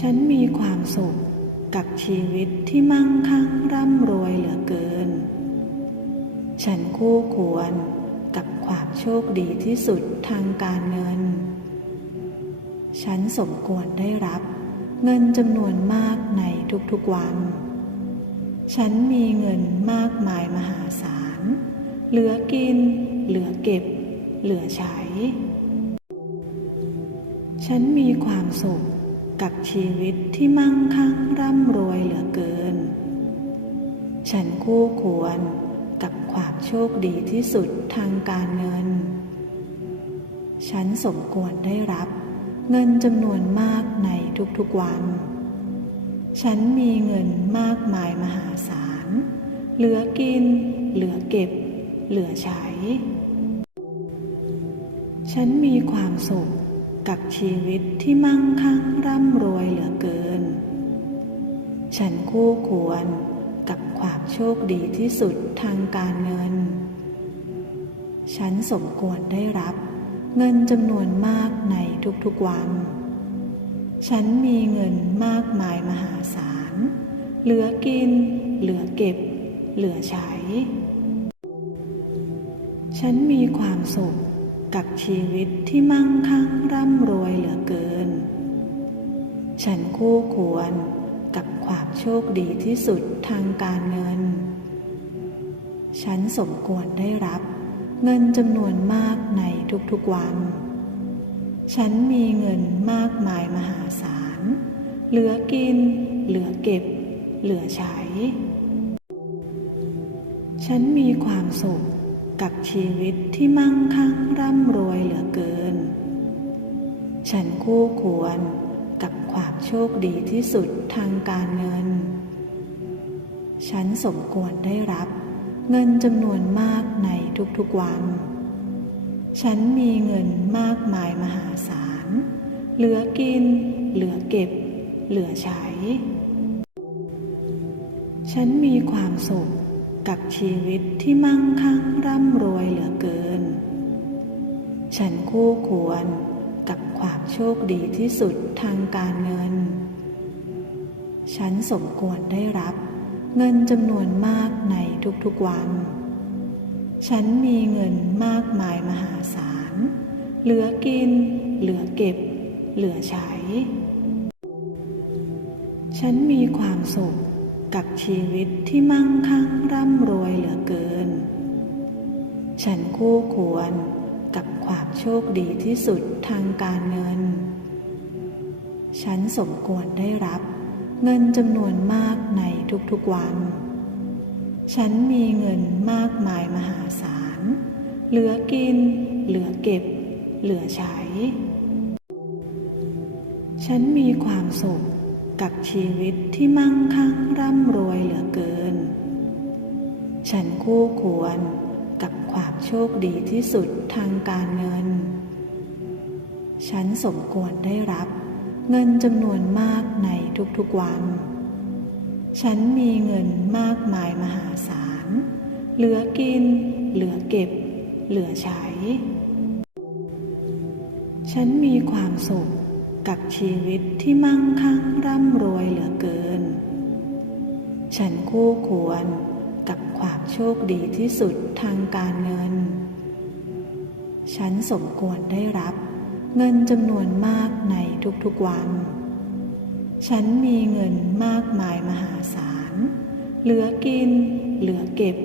ฉันมีความสุขกับชีวิตที่มั่งคั่งร่ำรวยเหลือเกิน ฉันคู่ควรกับความโชคดีที่สุดทางการเงิน ฉันสมควรได้รับเงินจำนวนมากในทุกๆวัน ฉันมีเงินมากมายมหาศาล เหลือกิน เหลือเก็บ เหลือใช้ ฉันมีความสุขกับชีวิตที่มั่งคั่งร่ำรวยเหลือเกิน ฉันคู่ควรกับความโชคดีที่สุดทางการเงิน ฉันสมควรได้รับเงินจำนวนมากในทุกๆวัน ฉันมีเงินมากมายมหาศาล เหลือกิน เหลือเก็บ เหลือใช้ ฉันมีความสุข กับชีวิตที่มั่งคั่งร่ำรวยเหลือเกิน ฉันคู่ควรกับความโชคดีที่สุดทางการเงิน ฉันสมควรได้รับเงินจำนวนมากในทุกๆวัน ฉันมีเงินมากมายมหาศาล เหลือกิน เหลือเก็บ เหลือใช้ ฉันมีความสุข กับชีวิตที่มั่งคั่งร่ำรวยเหลือเกิน ฉันคู่ควรกับความโชคดีที่สุดทางการเงิน ฉันสมควรได้รับเงินจำนวนมากในทุกๆวัน ฉันมีเงินมากมายมหาศาล เหลือกิน เหลือเก็บ เหลือใช้ ฉันมีความสุข กับชีวิตที่มั่งคั่งร่ำรวยเหลือเกิน ฉันคู่ควรกับความโชคดีที่สุดทางการเงิน ฉันสมควรได้รับเงินจำนวนมากในทุกๆวัน ฉันมีเงินมากมายมหาศาล เหลือกิน เหลือเก็บ เหลือใช้ ฉันมีความสุข กับชีวิตที่มั่งคั่งร่ำรวยเหลือเกิน ฉันคู่ควรกับความโชคดีที่สุดทางการเงิน ฉันสมควรได้รับเงินจำนวนมากในทุกๆวัน ฉันมีเงินมากมายมหาศาล เหลือกิน เหลือเก็บ เหลือใช้ ฉันมีความสุข กับชีวิตที่มั่งคั่งร่ำรวยเหลือเกิน ฉันคู่ควรกับความโชคดีที่สุดทางการเงิน ฉันสมควรได้รับเงินจำนวนมากในทุกๆวัน ฉันมีเงินมากมายมหาศาล เหลือกิน เหลือเก็บ เหลือใช้ ฉันมีความสุข กับชีวิตที่มั่งคั่งร่ำรวยเหลือเกิน ฉันคู่ควรกับความโชคดีที่สุดทางการเงิน ฉันสมควรได้รับเงินจำนวนมากในทุกๆวัน ฉันมีเงินมากมายมหาศาล เหลือกิน เหลือเก็บ เหลือใช้ ฉันมีความสุข กับชีวิตที่มั่งคั่งร่ำรวยเหลือเกิน ฉันคู่ควรกับความโชคดีที่สุดทางการเงิน ฉันสมควรได้รับเงินจำนวนมากในทุกๆวัน ฉันมีเงินมากมายมหาศาล เหลือกิน เหลือเก็บ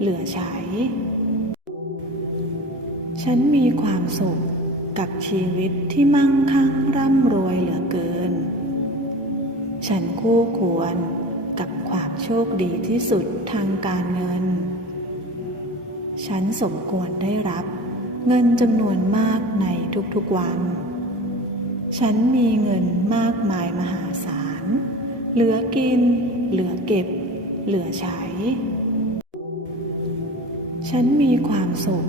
เหลือใช้ ฉันมีความสุข กับชีวิตที่มั่งคั่งร่ำรวยเหลือเกิน ฉันคู่ควรกับความโชคดีที่สุดทางการเงิน ฉันสมควรได้รับเงินจำนวนมากในทุกๆวัน ฉันมีเงินมากมายมหาศาล เหลือกิน เหลือเก็บ เหลือใช้ ฉันมีความสุข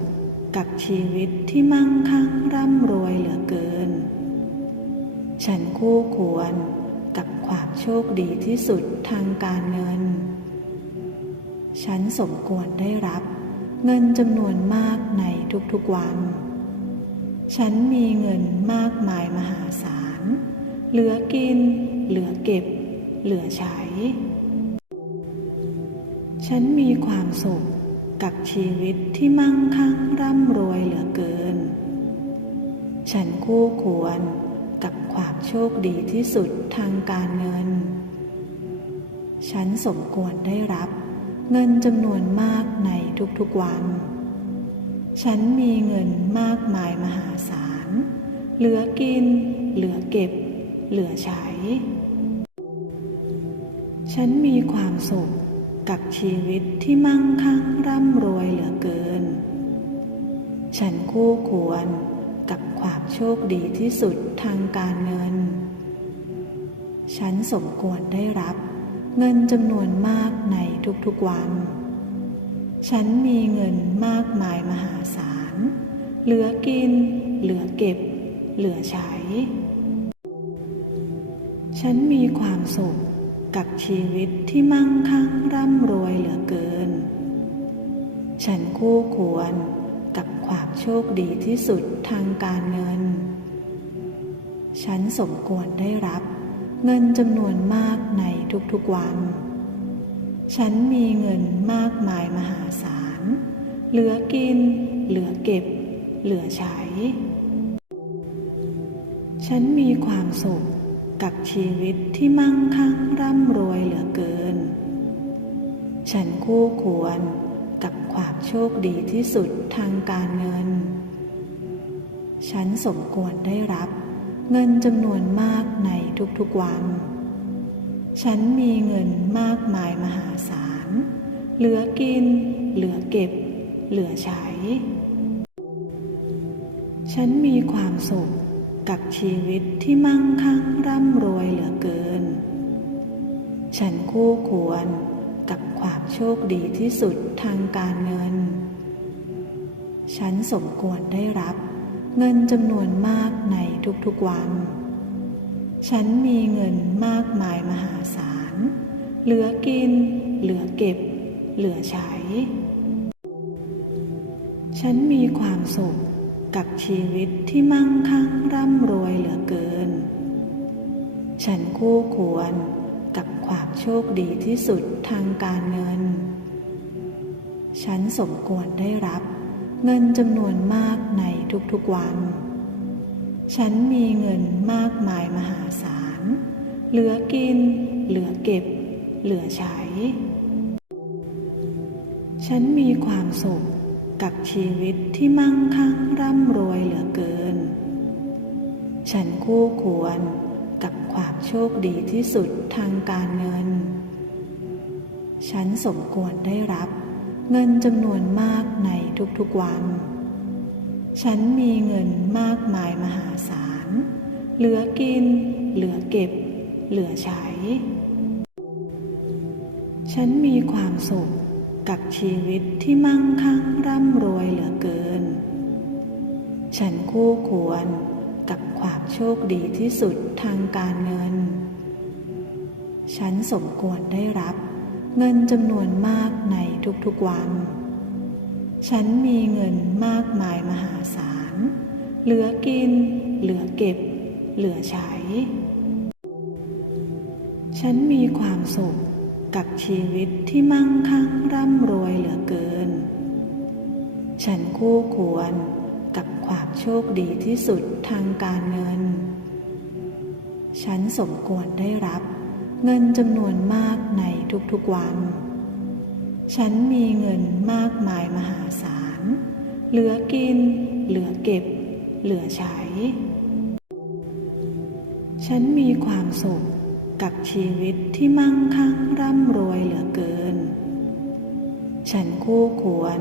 กับชีวิตที่มั่งคั่งร่ำรวยเหลือเกิน ฉันคู่ควรกับความโชคดีที่สุดทางการเงิน ฉันสมควรได้รับเงินจำนวนมากในทุกๆวัน ฉันมีเงินมากมายมหาศาล เหลือกิน เหลือเก็บ เหลือใช้ ฉันมีความสุข กับชีวิตที่มั่งคั่งร่ำรวยเหลือเกิน ฉันคู่ควรกับความโชคดีที่สุดทางการเงิน ฉันสมควรได้รับเงินจำนวนมากในทุกๆวัน ฉันมีเงินมากมายมหาศาล เหลือกิน เหลือเก็บ เหลือใช้ ฉันมีความสุข กับชีวิตที่มั่งคั่งร่ำรวยเหลือเกิน ฉันคู่ควรกับความโชคดีที่สุดทางการเงิน ฉันสมควรได้รับเงินจำนวนมากในทุกๆวัน ฉันมีเงินมากมายมหาศาล เหลือกิน เหลือเก็บ เหลือใช้ ฉันมีความสุข กับชีวิตที่มั่งคั่งร่ำรวยเหลือเกิน ฉันคู่ควรกับความโชคดีที่สุดทางการเงิน ฉันสมควรได้รับเงินจำนวนมากในทุกๆวัน ฉันมีเงินมากมายมหาศาล เหลือกิน เหลือเก็บ เหลือใช้ ฉันมีความสุข กับชีวิตที่มั่งคั่งร่ำรวยเหลือเกิน ฉันคู่ควรกับความโชคดีที่สุดทางการเงิน ฉันสมควรได้รับเงินจำนวนมากในทุกๆวัน ฉันมีเงินมากมายมหาศาล เหลือกิน เหลือเก็บ เหลือใช้ ฉันมีความสุข กับชีวิตที่มั่งคั่งร่ำรวยเหลือเกิน ฉันคู่ควรกับความโชคดีที่สุดทางการเงิน ฉันสมควรได้รับเงินจำนวนมากในทุกๆวัน ฉันมีเงินมากมายมหาศาล เหลือกิน เหลือเก็บ เหลือใช้ ฉันมีความสุข กับชีวิตที่มั่งคั่งร่ำรวยเหลือเกิน ฉันคู่ควรกับความโชคดีที่สุดทางการเงิน ฉันสมควรได้รับเงินจำนวนมากในทุกๆวัน ฉันมีเงินมากมายมหาศาล เหลือกิน เหลือเก็บ เหลือใช้ ฉันมีความสุข กับชีวิตที่มั่งคั่งร่ำรวยเหลือเกิน ฉันคู่ควรกับความโชคดีที่สุดทางการเงิน ฉันสมควรได้รับเงินจำนวนมากในทุกๆวัน ฉันมีเงินมากมายมหาศาล เหลือกิน เหลือเก็บ เหลือใช้ ฉันมีความสุข กับชีวิตที่มั่งคั่งร่ำรวยเหลือเกิน ฉันคู่ควรกับความโชคดีที่สุดทางการเงิน ฉันสมควรได้รับเงินจำนวนมากในทุกๆวัน ฉันมีเงินมากมายมหาศาล เหลือกิน เหลือเก็บ เหลือใช้ ฉันมีความสุข กับชีวิตที่มั่งคั่งร่ำรวยเหลือเกิน ฉันคู่ควรกับความโชคดีที่สุดทางการเงิน ฉันสมควรได้รับเงินจำนวนมากในทุกๆวัน ฉันมีเงินมากมายมหาศาล เหลือกิน เหลือเก็บ เหลือใช้ ฉันมีความสุข กับชีวิตที่มั่งคั่งร่ำรวยเหลือเกิน ฉันคู่ควร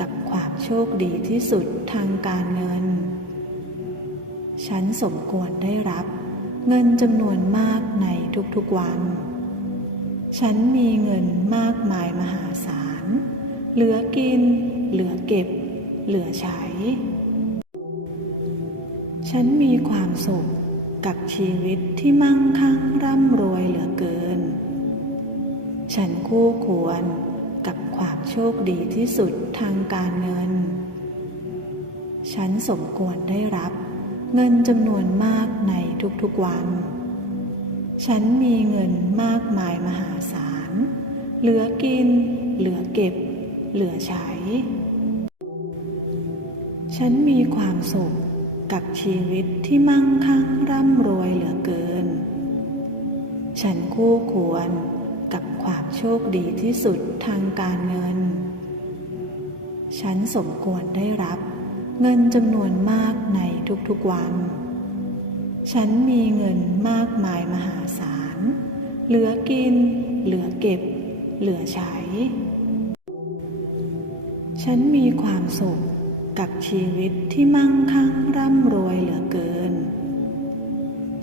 กับความโชคดีที่สุดทางการเงิน ฉันสมควรได้รับเงินจำนวนมากในทุกๆวัน ฉันมีเงินมากมายมหาศาล เหลือกิน เหลือเก็บ เหลือใช้ ฉันมีความสุข กับชีวิตที่มั่งคั่งร่ำรวยเหลือเกิน ฉันคู่ควรกับความโชคดีที่สุดทางการเงิน ฉันสมควรได้รับเงินจำนวนมากในทุกๆวัน ฉันมีเงินมากมายมหาศาล เหลือกิน เหลือเก็บ เหลือใช้ ฉันมีความสุข กับชีวิตที่มั่งคั่งร่ำรวยเหลือเกิน ฉันคู่ควรกับความโชคดีที่สุดทางการเงิน ฉันสมควรได้รับเงินจำนวนมากในทุกๆวัน ฉันมีเงินมากมายมหาศาล เหลือกิน เหลือเก็บ เหลือใช้ ฉันมีความสุข กับชีวิตที่มั่งคั่งร่ำรวยเหลือเกิน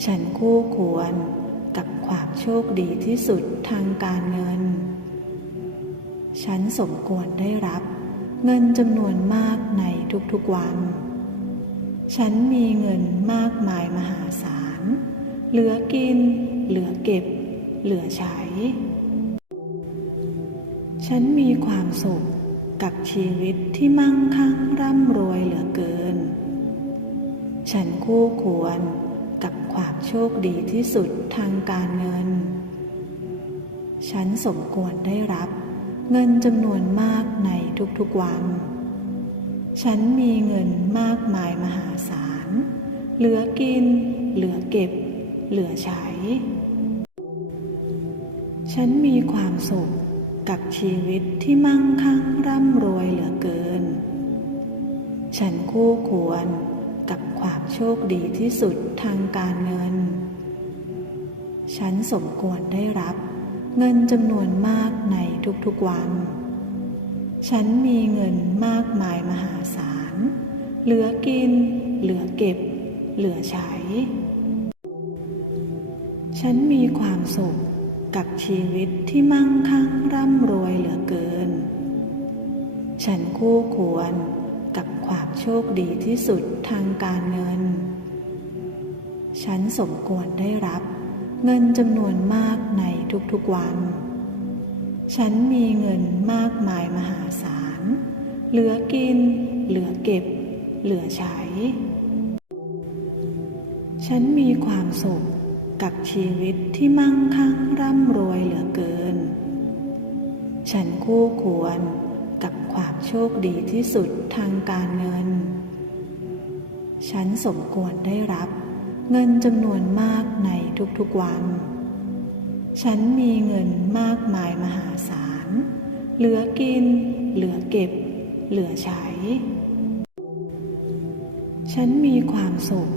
ฉันคู่ควรกับความโชคดีที่สุดทางการเงิน ฉันสมควรได้รับเงินจำนวนมากในทุกๆวัน ฉันมีเงินมากมายมหาศาล เหลือกิน เหลือเก็บ เหลือใช้ ฉันมีความสุข กับชีวิตที่มั่งคั่งร่ำรวยเหลือเกิน ฉันคู่ควรกับความโชคดีที่สุดทางการเงิน ฉันสมควรได้รับเงินจำนวนมากในทุกๆวัน ฉันมีเงินมากมายมหาศาล เหลือกิน เหลือเก็บ เหลือใช้ ฉันมีความสุข กับชีวิตที่มั่งคั่งร่ำรวยเหลือเกิน ฉันคู่ควรกับความโชคดีที่สุดทางการเงิน ฉันสมควรได้รับเงินจำนวนมากในทุกๆวัน ฉันมีเงินมากมายมหาศาล เหลือกิน เหลือเก็บ เหลือใช้ ฉันมีความสุข กับชีวิตที่มั่งคั่งร่ำรวยเหลือเกิน ฉันคู่ควรกับความโชคดีที่สุดทางการเงิน ฉันสมควรได้รับเงินจำนวนมากในทุกๆวัน ฉันมีเงินมากมายมหาศาล เหลือกิน เหลือเก็บ เหลือใช้ ฉันมีความสุข กับชีวิตที่มั่งคั่งร่ำรวยเหลือเกิน ฉันคู่ควรกับความโชคดีที่สุดทางการเงิน ฉันสมควรได้รับเงินจำนวนมากในทุกๆวัน ฉันมีเงินมากมายมหาศาล เหลือกิน เหลือเก็บ เหลือใช้ ฉันมีความสุข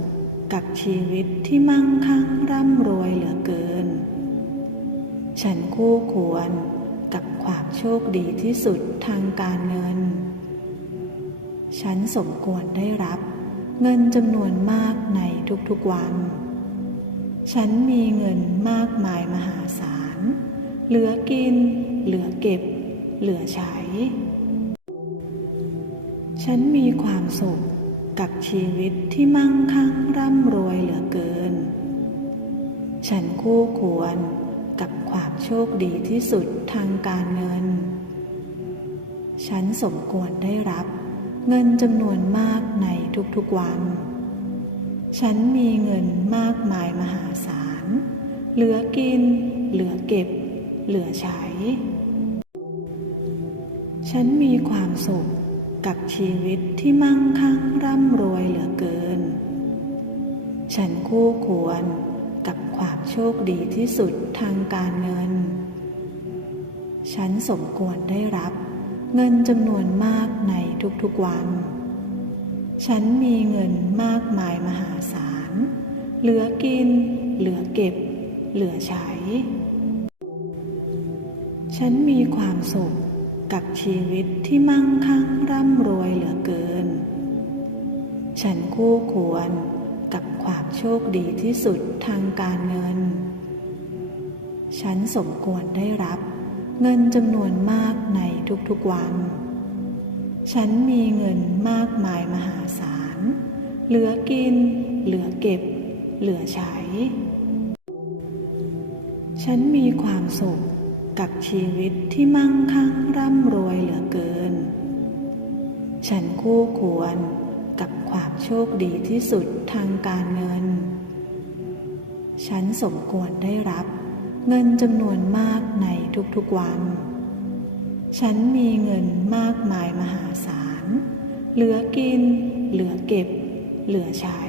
กับชีวิตที่มั่งคั่งร่ำรวยเหลือเกิน ฉันคู่ควรกับความโชคดีที่สุดทางการเงิน ฉันสมควรได้รับเงินจำนวนมากในทุกๆวัน ฉันมีเงินมากมายมหาศาล เหลือกิน เหลือเก็บ เหลือใช้ ฉันมีความสุข กับชีวิตที่มั่งคั่งร่ำรวยเหลือเกิน ฉันคู่ควรกับความโชคดีที่สุดทางการเงิน ฉันสมควรได้รับเงินจำนวนมากในทุกๆวัน ฉันมีเงินมากมายมหาศาล เหลือกิน เหลือเก็บ เหลือใช้ ฉันมีความสุข กับชีวิตที่มั่งคั่งร่ำรวยเหลือเกิน ฉันคู่ควรกับความโชคดีที่สุดทางการเงิน ฉันสมควรได้รับเงินจำนวนมากในทุกๆวัน ฉันมีเงินมากมายมหาศาล เหลือกิน เหลือเก็บ เหลือใช้ ฉันมีความสุข กับชีวิตที่มั่งคั่งร่ำรวยเหลือเกิน ฉันคู่ควรกับความโชคดีที่สุดทางการเงิน ฉันสมควรได้รับเงินจำนวนมากในทุกๆวัน ฉันมีเงินมากมายมหาศาล เหลือกิน เหลือเก็บ เหลือใช้ ฉันมีความสุข กับชีวิตที่มั่งคั่งร่ำรวยเหลือเกิน ฉันคู่ควรกับความโชคดีที่สุดทางการเงิน ฉันสมควรได้รับเงินจำนวนมากในทุกๆวัน ฉันมีเงินมากมายมหาศาล เหลือกิน เหลือเก็บ เหลือใช้